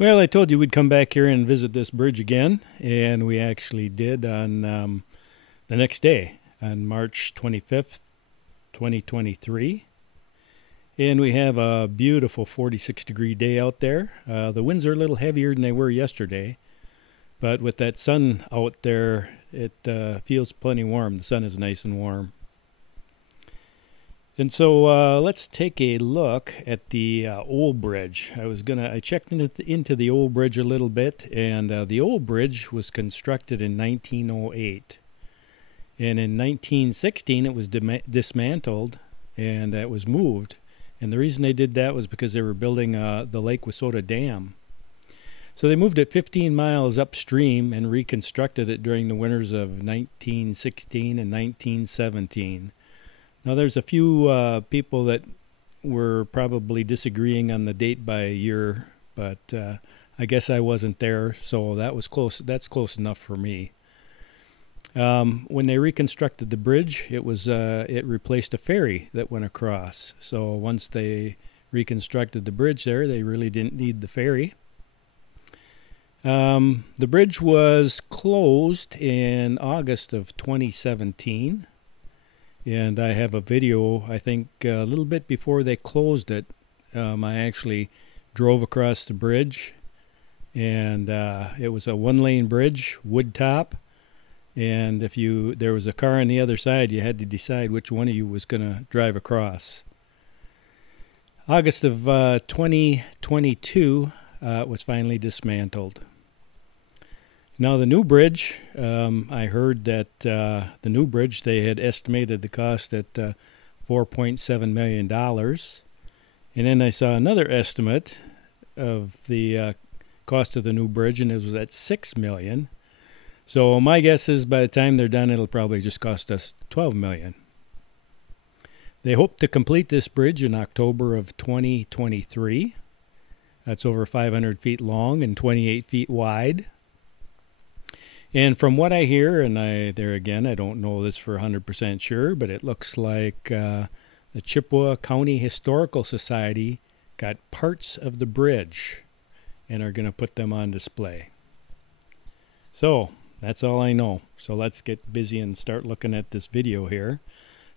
Well, I told you we'd come back here and visit this bridge again, and we actually did on the next day, on March 25th, 2023. And we have a beautiful 46-degree day out there. The winds are a little heavier than they were yesterday, but with that sun out there, it feels plenty warm. The sun is nice and warm. And so let's take a look at the old bridge. I checked into the old bridge a little bit, and the old bridge was constructed in 1908. And in 1916, it was dismantled and it was moved. And the reason they did that was because they were building the Lake Wissota Dam. So they moved it 15 miles upstream and reconstructed it during the winters of 1916 and 1917. Now, there's a few people that were probably disagreeing on the date by year, but I guess I wasn't there, so that was close. That's close enough for me. When they reconstructed the bridge, it replaced a ferry that went across. So once they reconstructed the bridge there, they really didn't need the ferry. The bridge was closed in August of 2017. And I have a video, I think a little bit before they closed it. I actually drove across the bridge, and it was a one-lane bridge, wood top. And if there was a car on the other side, you had to decide which one of you was going to drive across. August of 2022, it was finally dismantled. Now the new bridge, I heard that the new bridge, they had estimated the cost at $4.7 million. And then I saw another estimate of the cost of the new bridge, and it was at $6 million. So my guess is by the time they're done, it'll probably just cost us $12 million. They hope to complete this bridge in October of 2023. That's over 500 feet long and 28 feet wide. And from what I hear, and I don't know this for 100% sure, but it looks like the Chippewa County Historical Society got parts of the bridge and are going to put them on display. So that's all I know. So let's get busy and start looking at this video here.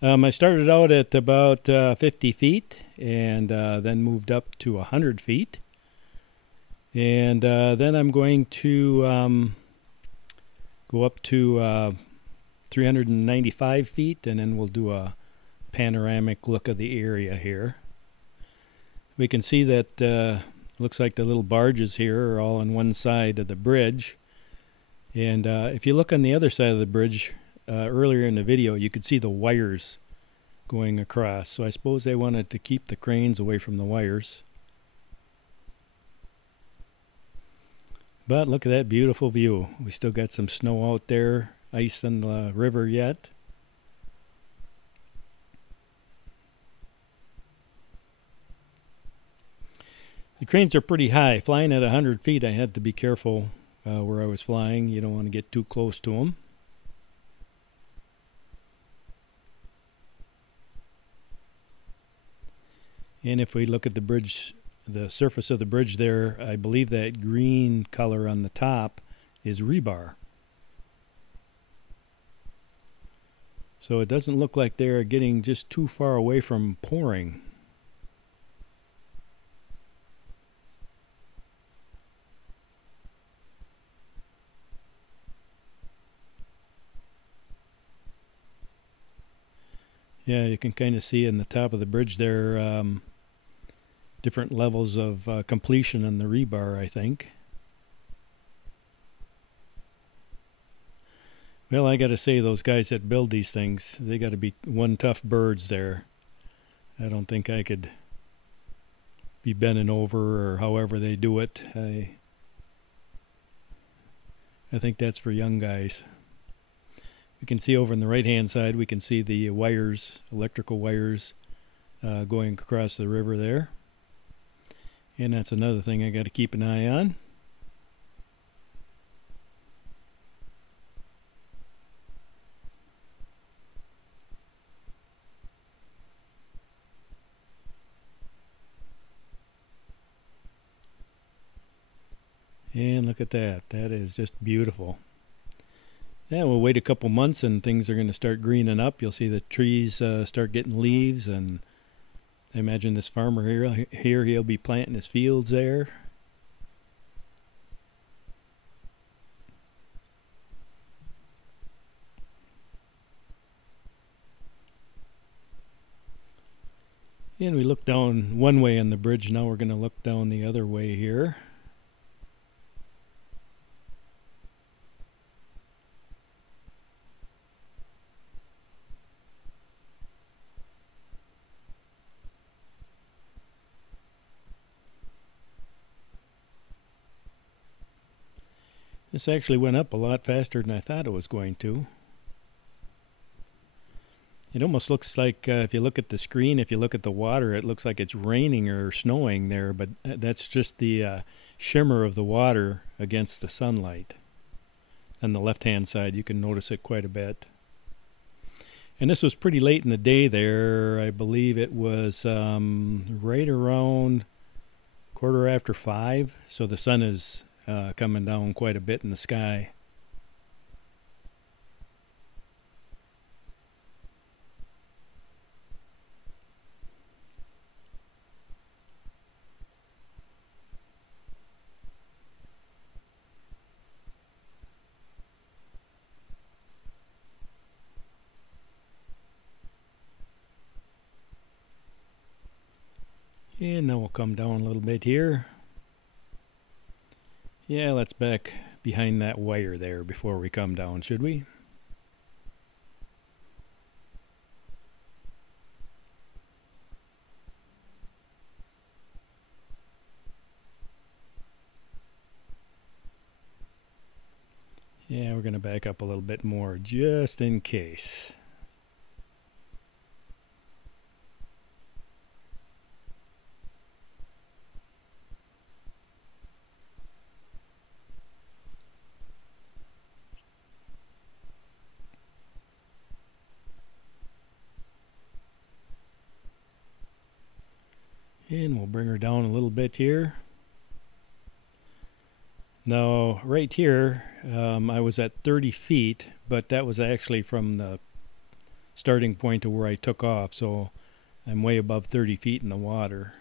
I started out at about 50 feet and then moved up to 100 feet. And then I'm going to go up to 395 feet, and then we'll do a panoramic look of the area here. We can see that looks like the little barges here are all on one side of the bridge. And if you look on the other side of the bridge, earlier in the video, you could see the wires going across. So I suppose they wanted to keep the cranes away from the wires. But look at that beautiful view. We still got some snow out there, ice in the river yet. The cranes are pretty high. Flying at 100 feet, I had to be careful where I was flying. You don't want to get too close to them. And if we look at the bridge, the surface of the bridge there, I believe that green color on the top is rebar. So it doesn't look like they're getting just too far away from pouring. Yeah, you can kind of see in the top of the bridge there different levels of completion on the rebar, I think. Well, I got to say, those guys that build these things, they got to be one tough birds there. I don't think I could be bending over or however they do it. I think that's for young guys. We can see over on the right-hand side, we can see the wires, electrical wires, going across the river there. And that's another thing I got to keep an eye on. look at that. That is just beautiful. Yeah, we'll wait a couple months and things are going to start greening up. You'll see the trees start getting leaves, and I imagine this farmer here he'll be planting his fields there. And we look down one way on the bridge. Now we're going to look down the other way here. This actually went up a lot faster than I thought it was going to. It almost looks like, if you look at the screen, if you look at the water, it looks like it's raining or snowing there, but that's just the shimmer of the water against the sunlight. On the left-hand side, you can notice it quite a bit. And this was pretty late in the day there. I believe it was right around 5:15, so the sun is coming down quite a bit in the sky. And now we'll come down a little bit here. Yeah, let's back behind that wire there before we come down, should we? Yeah, we're going to back up a little bit more just in case. And we'll bring her down a little bit here. Now, right here, I was at 30 feet, but that was actually from the starting point to where I took off, so I'm way above 30 feet in the water.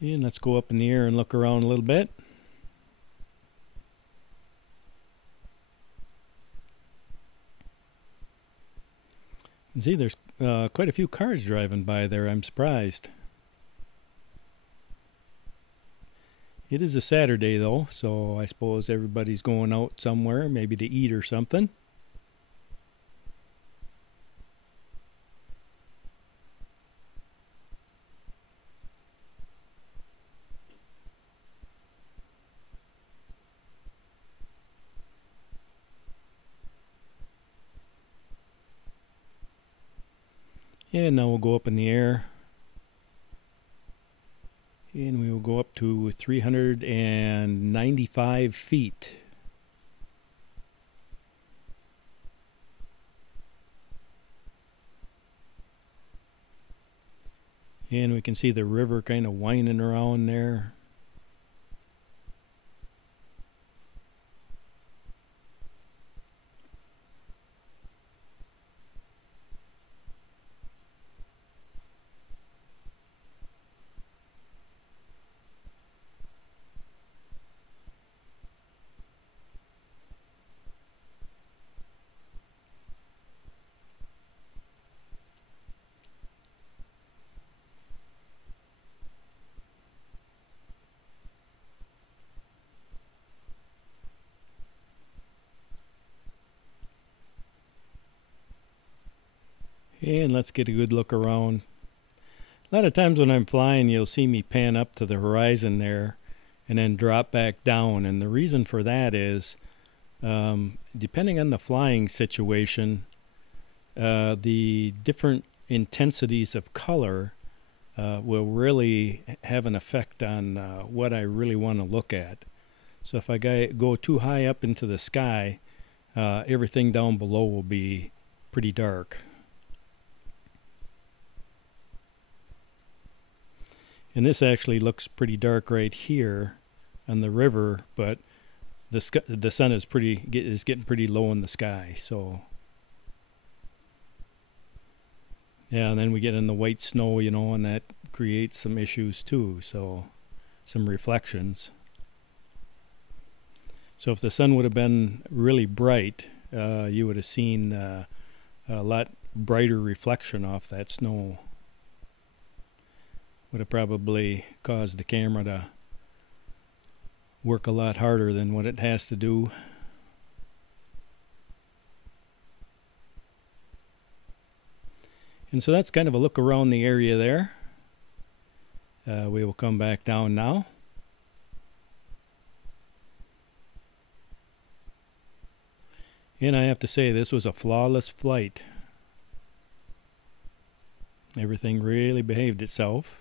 And let's go up in the air and look around a little bit. You can see there's quite a few cars driving by there. I'm surprised. It is a Saturday though, so I suppose everybody's going out somewhere, maybe to eat or something. And now we'll go up in the air. And we will go up to 395 feet. And we can see the river kind of winding around there. And let's get a good look around. A lot of times when I'm flying, you'll see me pan up to the horizon there and then drop back down. And the reason for that is, depending on the flying situation, the different intensities of color will really have an effect on what I really want to look at. So if I go too high up into the sky, everything down below will be pretty dark. And this actually looks pretty dark right here on the river, but the sun is getting pretty low in the sky. So yeah, and then we get in the white snow, and that creates some issues too. So some reflections. So if the sun would have been really bright, you would have seen a lot brighter reflection off that snow. Would have probably caused the camera to work a lot harder than what it has to do. And so that's kind of a look around the area there. We will come back down now. And I have to say, this was a flawless flight. Everything really behaved itself.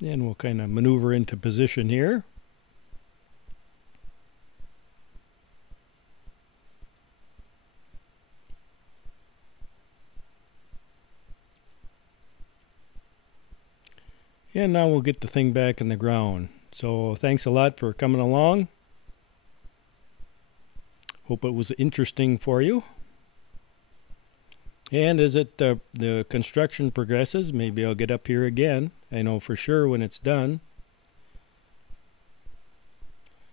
And we'll kind of maneuver into position here. And now we'll get the thing back in the ground. So thanks a lot for coming along. Hope it was interesting for you. And as the construction progresses, maybe I'll get up here again. I know for sure when it's done.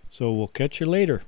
So we'll catch you later.